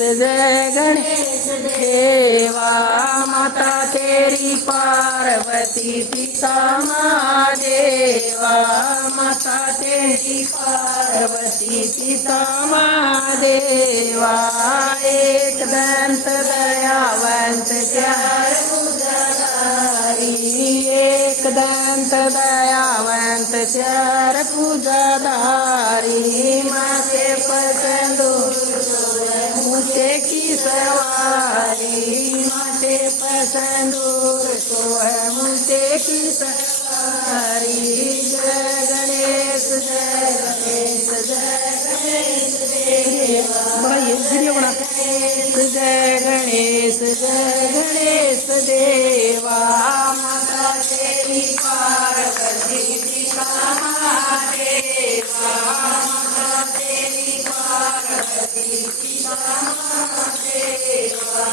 गणेश जय गणेश देवा। माता तेरी पार्वती पिता महादेवा। माता तेरी पार्वती पिता महादेवा। एक दंत दयावंत चार पूजाधारी। एक दंत दयावंत चार पूजाधारी। माथे पर सिंदूर ऊंचे की सवारी। माथे पर सिंदूर सोहे ऊंचे की सवारी। जय गणेश जय गणेश जय गणेश देवा। बढ़ाइए वीडियो बना। जय गणेश देवा। माता तेरी पार्वती पिता महादेवा। माता तेरी पार्वती पिता महादेवा।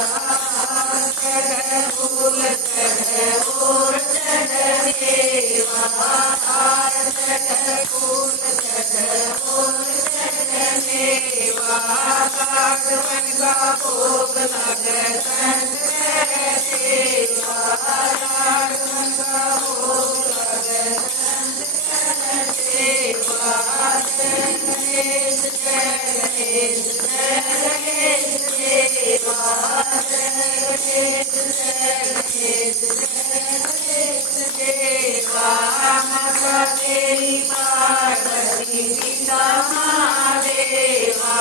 चढ़ फूल चढ़ और चढ़ देवा। चढ़ फूल चढ़ और चढ़ देवा। काटवन का भोग लग संत देवा। काटवन का भोग लग संत देवा। जय गणेश जय गणेश जय गणेश देवा। जय गणेश जय गणेश जय गणेश देवा। माता तेरी पार्वती पिता महादेवा।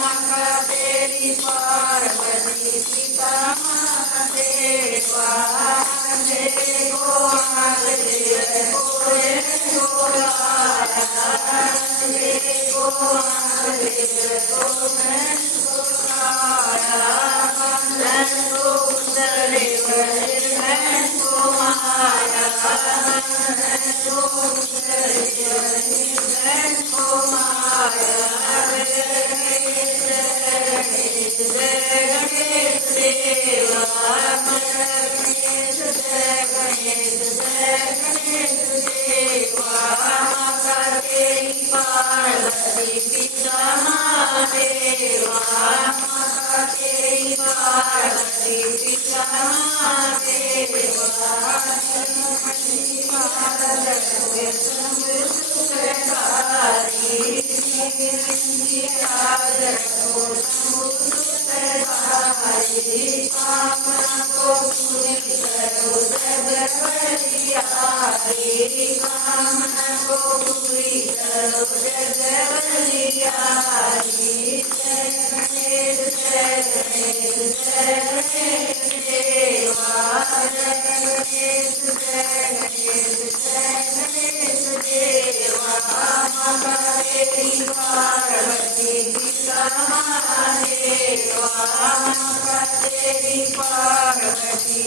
माता तेरी पार्वती पिता महादेवा। देखो महादेव को देखो महादेव को पार्वती पिता महादेवा। माता तेरी पार्वती पिता महादेवा। कामना को पूरी करो जगवलिया। कामना को पूरी करो जगवलिया। जय गणेश जय गणेश जय गणेश देवा। जय गणेश जय गणेश जय गणेश देवा। माता तेरी पार्वती पिता महादेवा। माता तेरी पार्वती